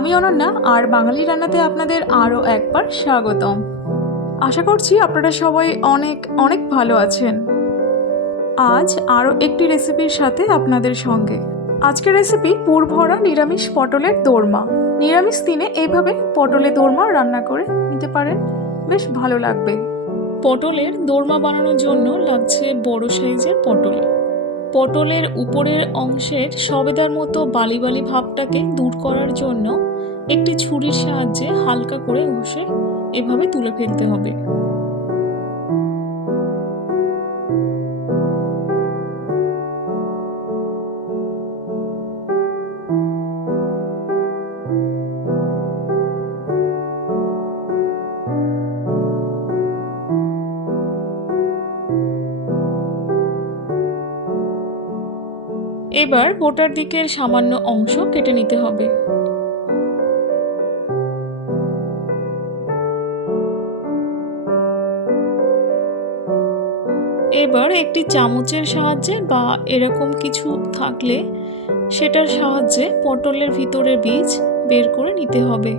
আমি অনন্যা আর বাঙালি রান্নাতে আপনাদের আরও একবার স্বাগতম। আশা করছি আপনারা সবাই অনেক অনেক ভালো আছেন। আজ আরও একটি রেসিপির সাথে আপনাদের সঙ্গে। আজকের রেসিপি পুরভরা নিরামিষ পটলের দোরমা। নিরামিষ দিনে এইভাবে পটলের দোরমা রান্না করে নিতে পারেন, বেশ ভালো লাগবে। পটলের দোরমা বানানোর জন্য লাগছে বড় সাইজের পটল। পটলের উপরের অংশের সবেদার মতো বালি বালি ভাবটাকে দূর করার জন্য একটি ছুরির সাহায্যে হালকা করে ঘষে এভাবে তুলে ফেলতে হবে। এবার বোটার দিকের সামান্য অংশ কেটে নিতে হবে। এবার একটি চামচের সাহায্যে বা এরকম কিছু থাকলে সেটার সাহায্যে পটলের ভিতরের বীজ বের করে নিতে হবে।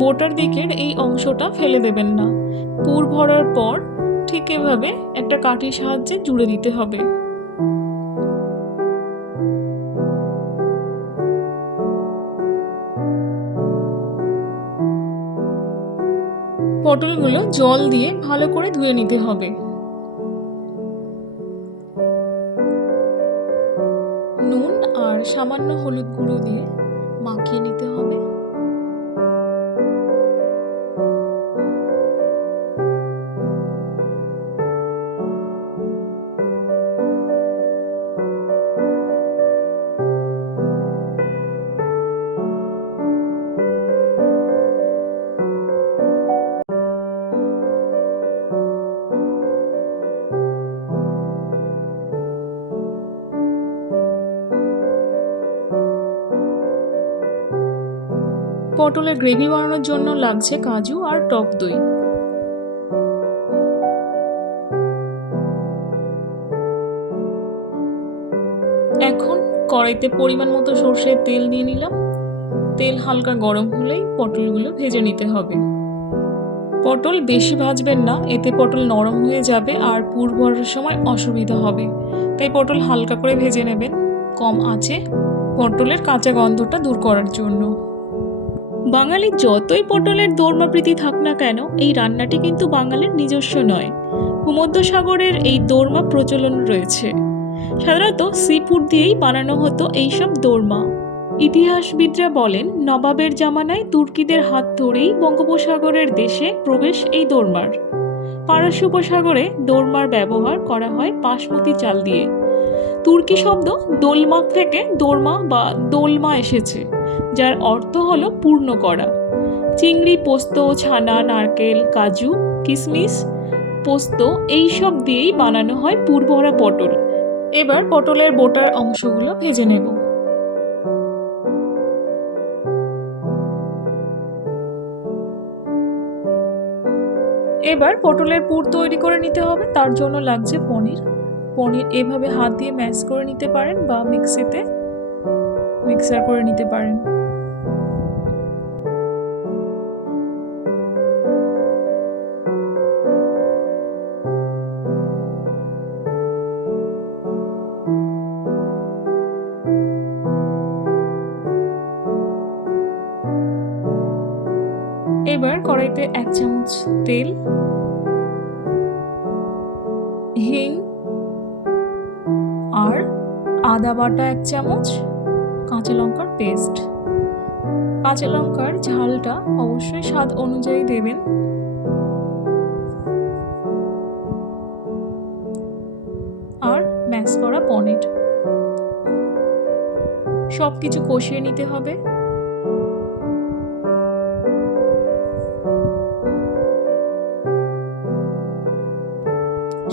বোটার দিকের এই অংশটা ফেলে দেবেন না। পুর ভরার পর ঠিক এভাবে একটা কাঠির সাহায্যে জুড়ে দিতে হবে। পটলগুলো জল দিয়ে ভালো করে ধুয়ে নিতে হবে। নুন আর সামান্য হলুদ গুঁড়ো দিয়ে মাখিয়ে নিতে হবে। পটলের গ্রেভি বানানোর জন্য লাগছে কাজু আর টক দই। এখন কড়াইতে পরিমাণ মতো সর্ষের তেল দিয়ে নিলাম। তেল হালকা গরম হলেই পটলগুলো ভেজে নিতে হবে। পটল বেশি ভাজবেন না, এতে পটল নরম হয়ে যাবে আর পুর ভরার সময় অসুবিধা হবে। তাই পটল হালকা করে ভেজে নেবেন কম আঁচে, পটলের কাঁচা গন্ধটা দূর করার জন্য। বাঙালির যতই পটলের দোরমা প্রীতি থাক না কেন, এই রান্নাটি কিন্তু বাঙালির নিজস্ব নয়। ভূমধ্যসাগরের এই দোরমা প্রচলন রয়েছে। সাধারণত সি ফুড দিয়েই বানানো হতো এইসব দোরমা। ইতিহাসবিদরা বলেন, নবাবের জামানায় তুর্কিদের হাত ধরেই বঙ্গোপসাগরের দেশে প্রবেশ এই দোরমার। পারস্য উপসাগরে দোরমার ব্যবহার করা হয় বাসমতি চাল দিয়ে। তুর্কি শব্দ দোলমাক থেকে দোরমা বা দোলমা এসেছে, যার অর্থ হলো পূর্ণ করা। চিংড়ি, পোস্ত, ছানা, নারকেল, কাজু, কিশমিশ, পোস্ত এইসব দিয়েই বানানো হয় পুরভরা পটল। এবার পটলের বোটার অংশগুলো ভেজে নেব। এবার পটলের পুর তৈরি করে নিতে হবে। তার জন্য লাগছে পনির। পনির এভাবে হাত দিয়ে ম্যাশ করে নিতে পারেন বা মিক্সিতে মিক্সার করে নিতে পারেন। এবার কড়াইতে 1 চামচ তেল, হিং আর আদা বাটা 1 চামচ, কাঁচা লঙ্কার পেস্ট। কাঁচা লঙ্কার ঝালটা অবশ্যই স্বাদ অনুযায়ী দেবেন। স্ম্যাশ করা পনির। সব কিছু কষিয়ে নিতে হবে।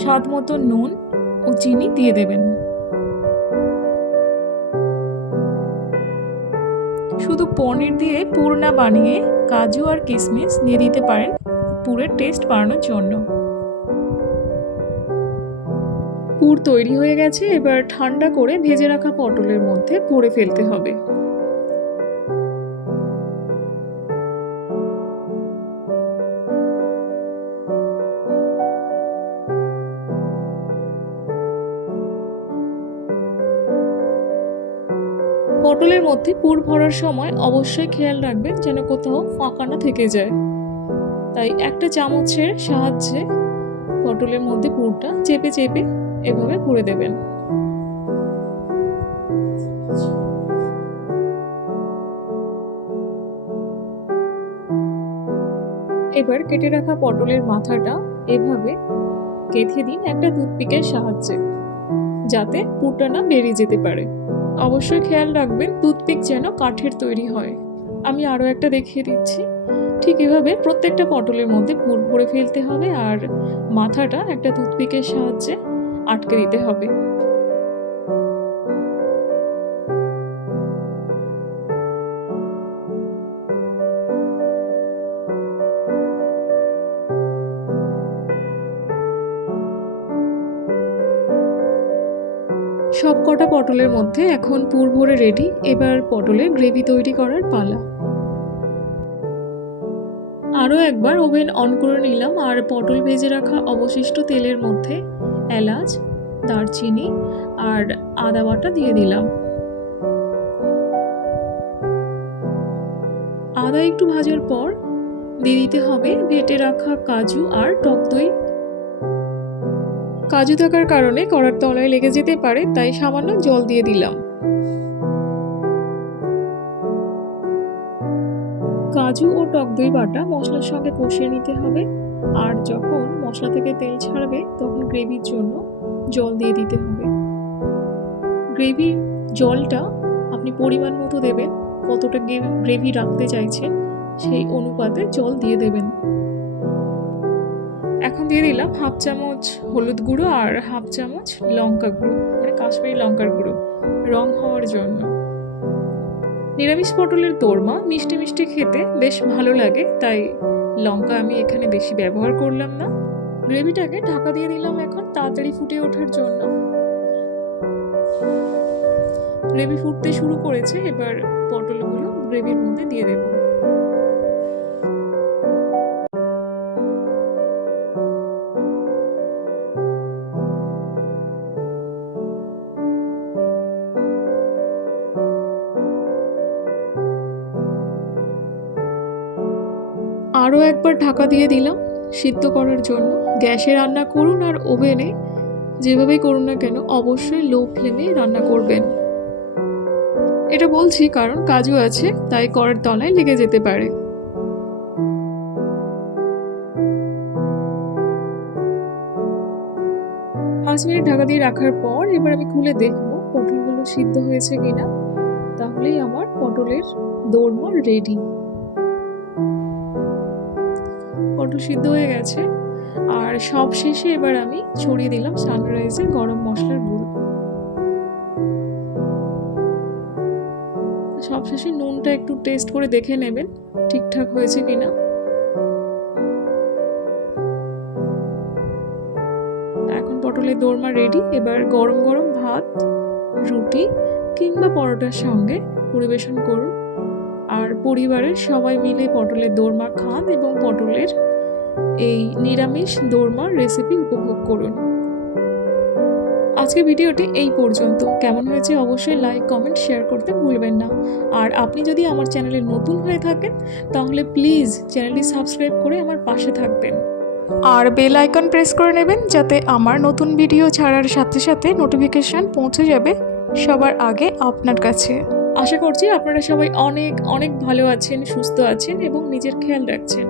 স্বাদ মতো নুন ও চিনি দিয়ে দেবেন। শুধু পনির দিয়ে পুর না বানিয়ে কাজু আর কিশমিশ দিয়ে দিতে পারেন পুরের টেস্ট বাড়ানোর জন্য। পুর তৈরি হয়ে গেছে, এবার ঠান্ডা করে ভেজে রাখা পটলের মধ্যে ভরে ফেলতে হবে। পটলের মধ্যে পুর ভরার সময় অবশ্যই খেয়াল রাখবেন যেন কোথাও ফাঁকা না থেকে যায়। তাই একটা চামচের সাহায্যে পটলের মধ্যে পুরটা চেপে চেপে এভাবে ভরে দেবেন। এবার কেটে রাখা পটলের মাথাটা এভাবে গেঁথে দিন একটা টুথপিকের সাহায্যে, যাতে পুরটা না বেরিয়ে যেতে পারে। অবশ্যই খেয়াল রাখবেন টুথপিক যেন কাঠের তৈরি হয়। আমি আরও একটা দেখিয়ে দিচ্ছি। ঠিক এভাবে প্রত্যেকটা পটলের মধ্যে পুর ভরে ফেলতে হবে আর মাথাটা একটা টুথপিকের সাহায্যে আটকে দিতে হবে। সব কটা পটলের মধ্যে এখন পুর ভরে রেডি। এবার পটলের গ্রেভি তৈরি করার পালা। আরও একবার ওভেন অন করে নিলাম আর পটল ভেজে রাখা অবশিষ্ট তেলের মধ্যে এলাচ, দারচিনি আর আদা বাটা দিয়ে দিলাম। আদা একটু ভাজার পর দিয়ে দিতে হবে বেটে রাখা কাজু আর টক দই। কাজু থাকার কারণে কড়ার তলায় লেগে যেতে পারে, তাই সামান্য জল দিয়ে দিলাম। কাজু ও টক দই বাটা মশলার সঙ্গে কষিয়ে নিতে হবে আর যখন মশলা থেকে তেল ছাড়বে তখন গ্রেভির জন্য জল দিয়ে দিতে হবে। গ্রেভির জলটা আপনি পরিমাণ মতো দেবেন, কতটা গ্রেভি রাখতে চাইছেন সেই অনুপাতে জল দিয়ে দেবেন। এখন দিয়ে দিলাম হাফ চামচ হলুদ গুঁড়ো আর হাফ চামচ লঙ্কা গুঁড়ো, মানে কাশ্মীরি লঙ্কার গুঁড়ো, রং হওয়ার জন্য। নিরামিষ পটলের দোরমা মিষ্টি মিষ্টি খেতে বেশ ভালো লাগে, তাই লঙ্কা আমি এখানে বেশি ব্যবহার করলাম না। গ্রেভিটাকে ঢাকা দিয়ে দিলাম এখন তাড়াতাড়ি ফুটে ওঠার জন্য। গ্রেভি ফুটতে শুরু করেছে, এবার পটলগুলো গ্রেভির মধ্যে দিয়ে দেব। আরও একবার ঢাকা দিয়ে দিলাম সিদ্ধ করার জন্য। গ্যাসে রান্না করুন আর ওভেনে যেভাবেই করুন না কেন অবশ্যই লো ফ্লেমে রান্না করবেন। এটা বলছি কারণ কাজু আছে, তাই কড়ার তলায় লেগে যেতে পারে। 5 মিনিট ঢাকা দিয়ে রাখার পর এবার আমি খুলে দেখবো পটলগুলো সিদ্ধ হয়েছে কিনা। তাহলেই আমার পটলের দোরমা রেডি। পটল সিদ্ধ হয়ে গেছে আর সব শেষে এবার আমি ছড়িয়ে দিলাম সানরাইজের গরম মশলার গুঁড়ো। সবশেষে নুনটা একটু টেস্ট করে দেখে নেবেন ঠিকঠাক হয়েছে কিনা। এখন পটলের দোরমা রেডি। এবার গরম গরম ভাত, রুটি কিংবা পরোটার সঙ্গে পরিবেশন করুন আর পরিবারের সবাই মিলে পটলের দোরমা খান এবং পটলের এই নিরামিষ দোরমার রেসিপি উপভোগ করুন। আজকে ভিডিওটি এই পর্যন্ত। কেমন হয়েছে অবশ্যই লাইক, কমেন্ট, শেয়ার করতে ভুলবেন না। আর আপনি যদি আমার চ্যানেলে নতুন হয়ে থাকেন তাহলে প্লিজ চ্যানেলটি সাবস্ক্রাইব করে আমার পাশে থাকবেন আর বেল আইকন প্রেস করে নেবেন, যাতে আমার নতুন ভিডিও ছাড়ার সাথে সাথে নোটিফিকেশান পৌঁছে যাবে সবার আগে আপনার কাছে। আশা করছি আপনারা সবাই অনেক অনেক ভালো আছেন, সুস্থ আছেন এবং নিজের খেয়াল রাখছেন।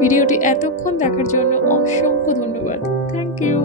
ভিডিওটি এতক্ষণ দেখার জন্য অসংখ্য ধন্যবাদ। Thank you.